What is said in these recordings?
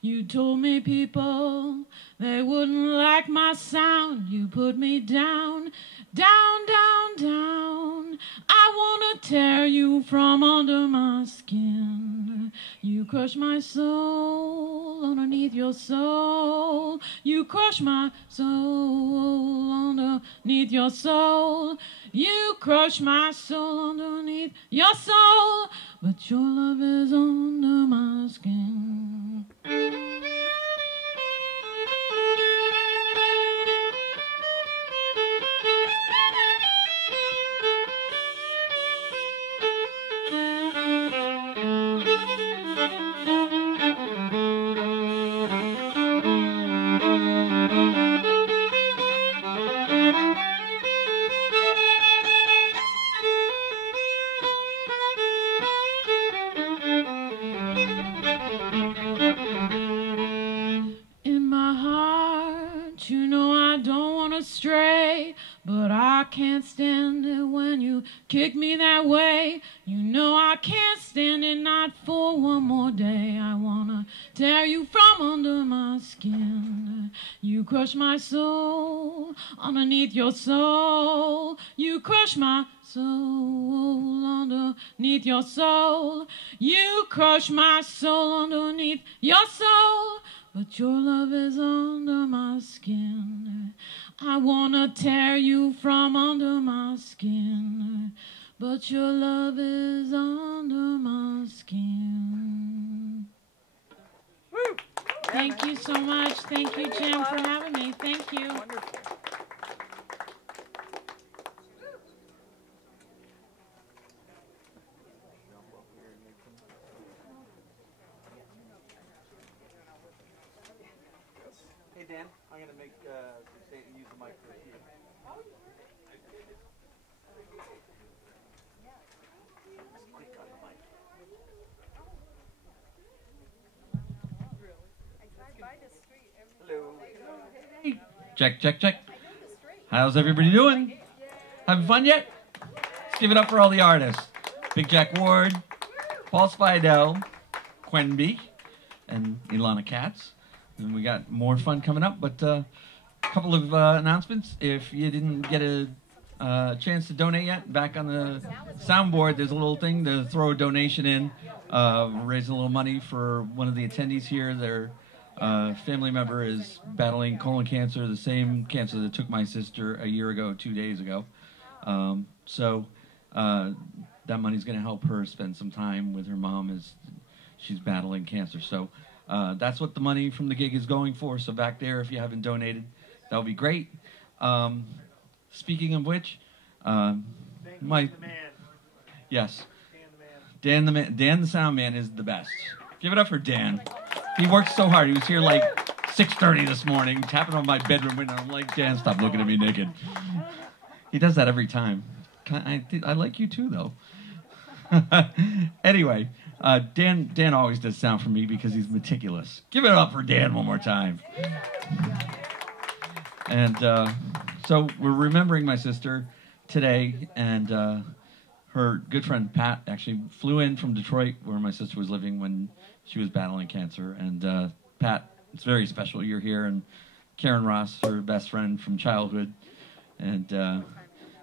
You told me people, they wouldn't like my sound. You put me down, down, down, down. I wanna tear you from under my skin. You crush my soul underneath your soul. You crush my soul underneath your soul. You crush my soul underneath your soul. But your love is under my skin. Stray, but I can't stand it when you kick me that way. You know I can't stand it, not for one more day. I wanna tear you from under my skin. You crush my soul underneath your soul. You crush my soul underneath your soul. You crush my soul underneath your soul. But your love is under my skin. I wanna tear you from under my skin, but your love is under my skin. Woo! Thank you so much. Thank you, Jim, for having me. Thank you. Wonderful. Hey Dan, I'm gonna make use the mic for you. Hello. Hey. Check, check, check. How's everybody doing? Having fun yet? Let's give it up for all the artists. Big Jack Ward, Paul Spidell, Quenby, and Ilana Katz. And we got more fun coming up, but a couple of announcements. If you didn't get a chance to donate yet, back on the soundboard, there's a little thing to throw a donation in. Raising a little money for one of the attendees here. Their family member is battling colon cancer, the same cancer that took my sister a year ago, 2 days ago. So that money's going to help her spend some time with her mom as she's battling cancer. So that's what the money from the gig is going for. So back there, if you haven't donated, that would be great. Speaking of which, my yes, Dan the man, Dan the sound man is the best. Give it up for Dan. He worked so hard. He was here like 6:30 this morning, tapping on my bedroom window. I'm like, Dan, stop looking at me naked. He does that every time. I like you too, though. Anyway, Dan always does sound for me because he's meticulous. Give it up for Dan one more time. And so we're remembering my sister today, and her good friend Pat actually flew in from Detroit, where my sister was living when she was battling cancer. And Pat, it's very special you're here, and Karen Ross, her best friend from childhood. And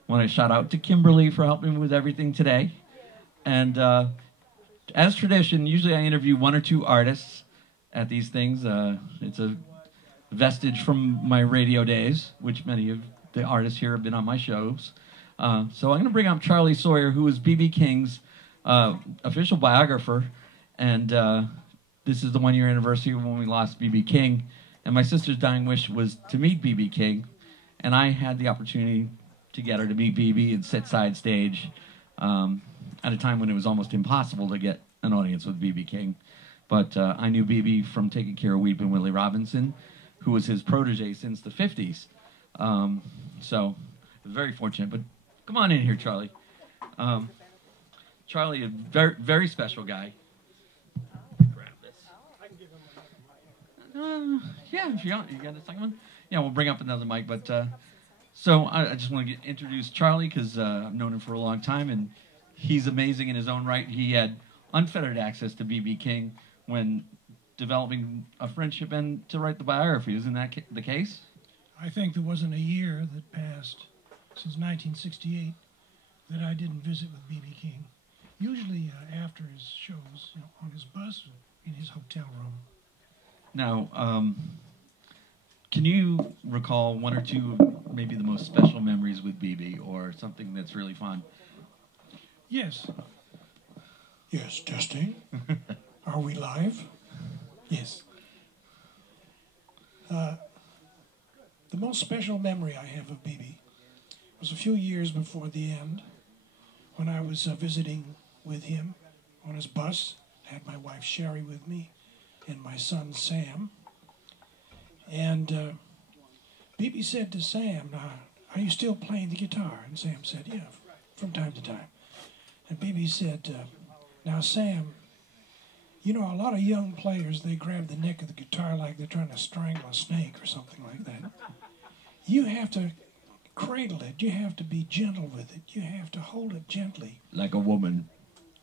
want to shout out to Kimberly for helping me with everything today. And as tradition, usually I interview one or two artists at these things. It's a vestige from my radio days, which many of the artists here have been on my shows. So I'm going to bring up Charlie Sawyer, who was B.B. King's official biographer. And this is the one-year anniversary of when we lost B.B. King. And my sister's dying wish was to meet B.B. King. And I had the opportunity to get her to meet B.B. and sit side stage at a time when it was almost impossible to get an audience with B.B. King. But I knew B.B. from taking care of Weepin' Willie Robinson, who was his protege since the 50s. So I was very fortunate. But come on in here, Charlie. Charlie, a very, very special guy. Grab this. Yeah, if you want. You got a second one? Yeah, we'll bring up another mic. But so I just want to introduce Charlie because I've known him for a long time, and he's amazing in his own right. He had unfettered access to B.B. King when developing a friendship and to write the biography. Isn't that the case? I think there wasn't a year that passed since 1968 that I didn't visit with B.B. King. Usually after his shows, on his bus or in his hotel room. Now, can you recall one or two, maybe the most special memories with B.B. or something that's really fun? Yes. Yes, testing. Are we live? Yes. The most special memory I have of B.B. was a few years before the end when I was visiting with him on his bus. I had my wife Sherry with me and my son Sam. And B.B. said to Sam, "Are you still playing the guitar?" And Sam said, "Yeah, from time to time." And B.B. said, "Now, Sam, a lot of young players, they grab the neck of the guitar like they're trying to strangle a snake or something like that. You have to cradle it. You have to be gentle with it. You have to hold it gently." Like a woman.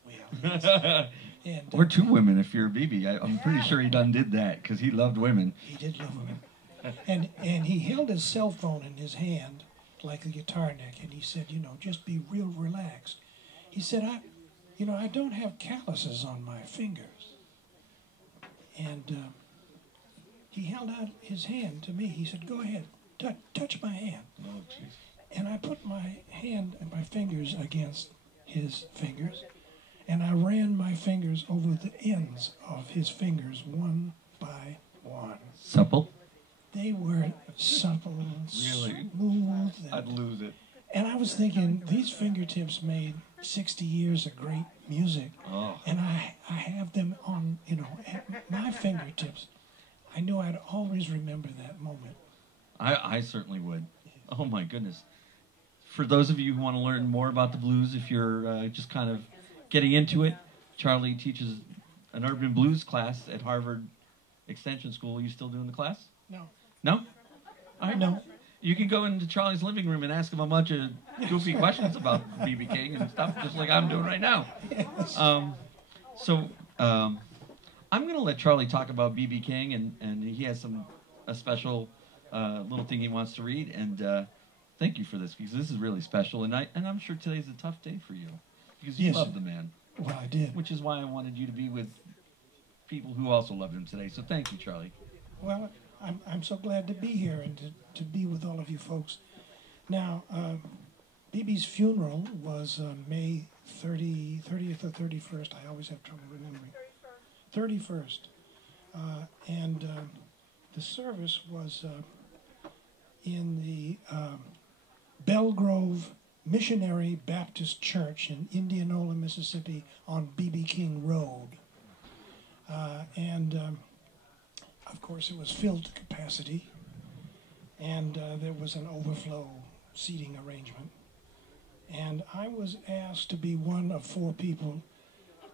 Well, yes. And, Or two women if you're B.B. I'm pretty sure he done did that because he loved women. He did love women. And he held his cell phone in his hand like the guitar neck, and he said, just be real relaxed. He said, I don't have calluses on my fingers. And he held out his hand to me. He said, "Go ahead, touch my hand." Oh, jeez. And I put my hand and my fingers against his fingers, and I ran my fingers over the ends of his fingers one by one. Supple? They were supple, Really? smooth. I'd lose it. And I was thinking, these fingertips made 60 years of great music, Oh. and I have them on, at my fingertips. I knew I'd always remember that moment. I certainly would. Oh, my goodness. For those of you who want to learn more about the blues, if you're just kind of getting into it, Charlie teaches an urban blues class at Harvard Extension School. Are you still doing the class? No. No? All right. No. You can go into Charlie's living room and ask him a bunch of goofy questions about B.B. King and stuff, just like I'm doing right now. Yes. I'm going to let Charlie talk about B.B. King, and he has a special little thing he wants to read. And thank you for this, because this is really special. And I'm sure today's a tough day for you, because you Yes. love the man. Well, I did. Which is why I wanted you to be with people who also loved him today. So thank you, Charlie. Well, I'm so glad to be here and to be with all of you folks. Now, B.B.'s funeral was May 30th or 31st. I always have trouble remembering. 31st. And the service was in the Belgrove Missionary Baptist Church in Indianola, Mississippi on B.B. King Road. Of course, it was filled to capacity, and there was an overflow seating arrangement. And I was asked to be one of 4 people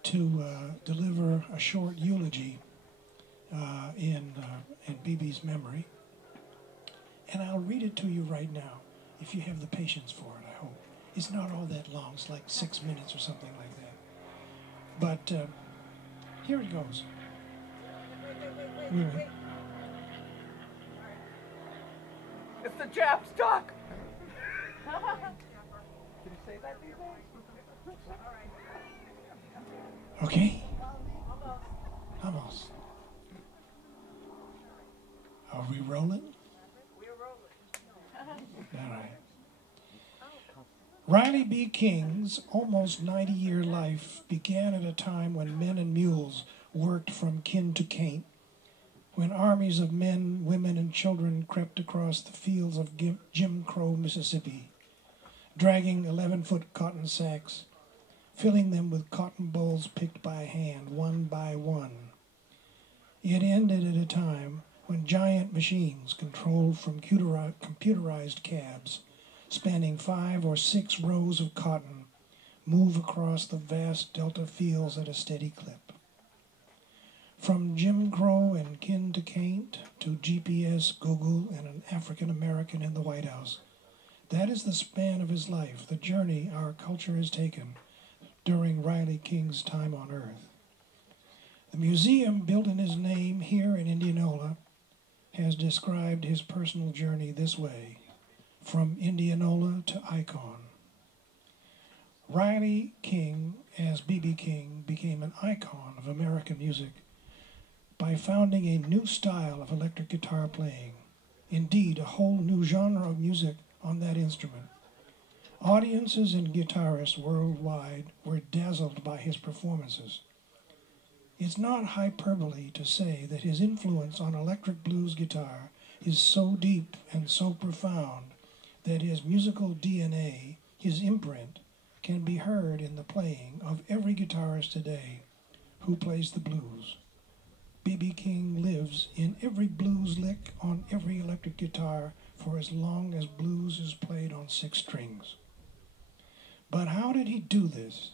to deliver a short eulogy in B.B.'s memory. And I'll read it to you right now, if you have the patience for it, I hope. It's not all that long. It's like 6 minutes or something like that. But here it goes. Really. It's the Japs talk. Can you say that, people? Okay? Almost. Are we rolling? We're rolling. All right. Riley B. King's almost 90-year life began at a time when men and mules worked from kin to cane, when armies of men, women, and children crept across the fields of Jim Crow, Mississippi, dragging 11-foot cotton sacks, filling them with cotton bolls picked by hand, one by one. It ended at a time when giant machines controlled from computerized cabs, spanning 5 or 6 rows of cotton, move across the vast delta fields at a steady clip. From Jim Crow and kin to cane to GPS, Google, and an African American in the White House, that is the span of his life, the journey our culture has taken during Riley King's time on Earth. The museum built in his name here in Indianola has described his personal journey this way: from Indianola to icon. Riley King, as B.B. King, became an icon of American music by founding a new style of electric guitar playing, indeed a whole new genre of music on that instrument. Audiences and guitarists worldwide were dazzled by his performances. It's not hyperbole to say that his influence on electric blues guitar is so deep and so profound that his musical DNA, his imprint, can be heard in the playing of every guitarist today who plays the blues. B.B. King lives in every blues lick on every electric guitar for as long as blues is played on 6 strings. But how did he do this?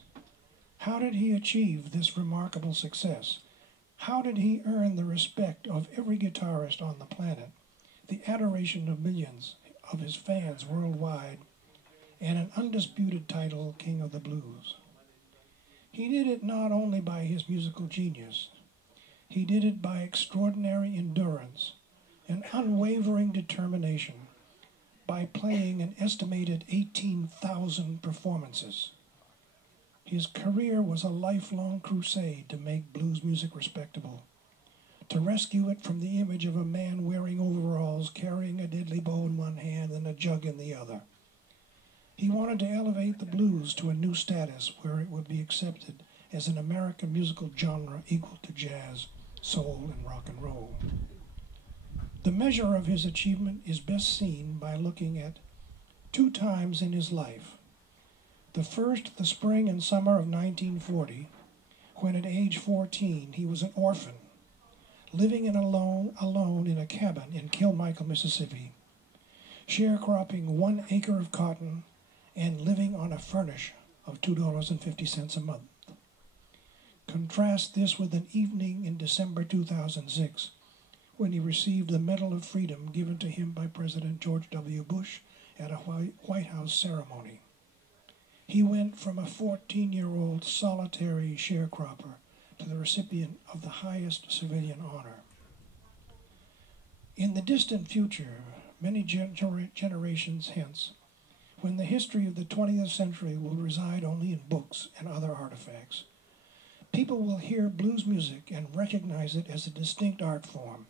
How did he achieve this remarkable success? How did he earn the respect of every guitarist on the planet, the adoration of millions of his fans worldwide, and an undisputed title, King of the Blues? He did it not only by his musical genius. He did it by extraordinary endurance and unwavering determination, by playing an estimated 18,000 performances. His career was a lifelong crusade to make blues music respectable, to rescue it from the image of a man wearing overalls, carrying a diddley bow in one hand and a jug in the other. He wanted to elevate the blues to a new status where it would be accepted as an American musical genre equal to jazz, soul, and rock and roll. The measure of his achievement is best seen by looking at 2 times in his life. The first, the spring and summer of 1940, when at age 14 he was an orphan, living alone in a cabin in Kilmichael, Mississippi, sharecropping 1 acre of cotton and living on a furnish of $2.50 a month. Contrast this with an evening in December 2006, when he received the Medal of Freedom given to him by President George W. Bush at a White House ceremony. He went from a 14-year-old solitary sharecropper to the recipient of the highest civilian honor. In the distant future, many generations hence, when the history of the 20th century will reside only in books and other artifacts, people will hear blues music and recognize it as a distinct art form,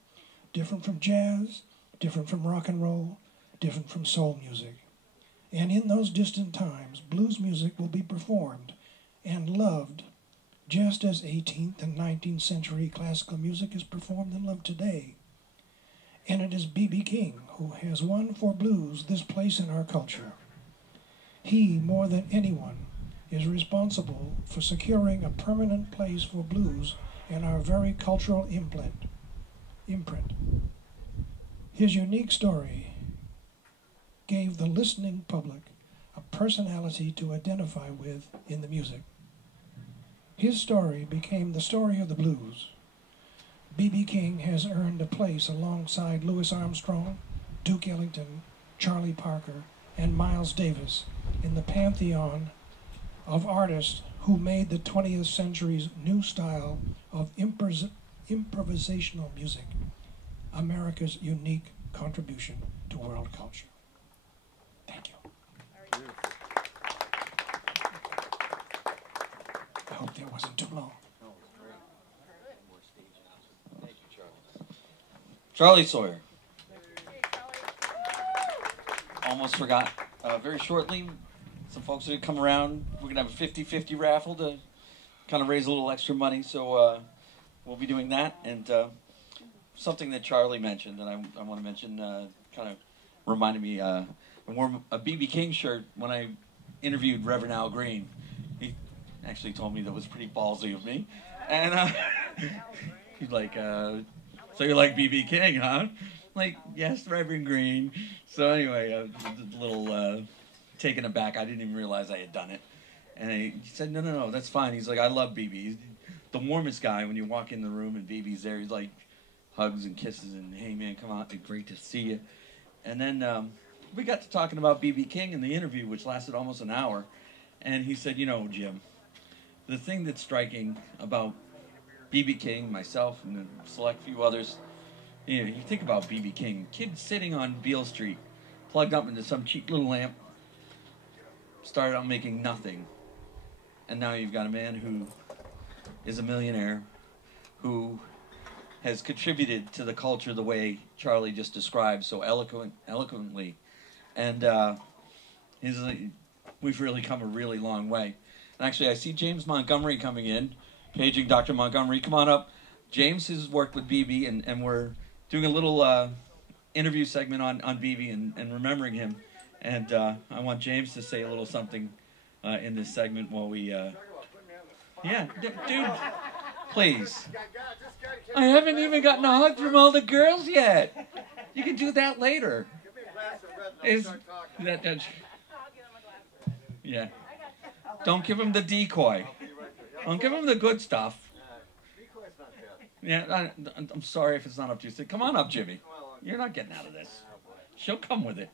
different from jazz, different from rock and roll, different from soul music. And in those distant times, blues music will be performed and loved just as 18th and 19th century classical music is performed and loved today. And it is B.B. King who has won for blues this place in our culture. He, more than anyone, is responsible for securing a permanent place for blues in our very cultural imprint. His unique story gave the listening public a personality to identify with in the music. His story became the story of the blues. B.B. King has earned a place alongside Louis Armstrong, Duke Ellington, Charlie Parker, and Miles Davis in the pantheon of artists who made the 20th century's new style of improvisational music America's unique contribution to world culture. Thank you. I hope that wasn't too long. Charlie Sawyer. Almost forgot. Very shortly, some folks are going to come around. We're going to have a 50-50 raffle to kind of raise a little extra money. So we'll be doing that. And something that Charlie mentioned, and I want to mention, kind of reminded me, I wore a B.B. King shirt when I interviewed Reverend Al Green. He actually told me that was pretty ballsy of me. And he's like, so you're like B.B. King, huh? Like, yes, Reverend Green. So anyway, I was a little taken aback. I didn't even realize I had done it. And he said, no, that's fine. He's like, I love B.B. He's the warmest guy. When you walk in the room and B.B.'s there, he's like, hugs and kisses and, hey, man, come out. Great to see you. And then we got to talking about B.B. King in the interview, which lasted almost an hour. And he said, Jim, the thing that's striking about B.B. King, myself, and a select few others. You know, you think about B.B. King, kid sitting on Beale Street, plugged up into some cheap little lamp, started out making nothing. And now you've got a man who is a millionaire, who has contributed to the culture the way Charlie just described so eloquently. And we've really come a really long way. And actually, I see James Montgomery coming in, paging Dr. Montgomery. Come on up. James has worked with BB, and we're doing a little interview segment on BB and remembering him. And I want James to say a little something in this segment while we... yeah, dude, please. I haven't even gotten a hug from all the girls yet. You can do that later. Yeah. Don't give him the decoy. Don't give him the good stuff. Yeah, I'm sorry if it's not up to you. Come on up, Jimmy. You're not getting out of this. She'll come with it.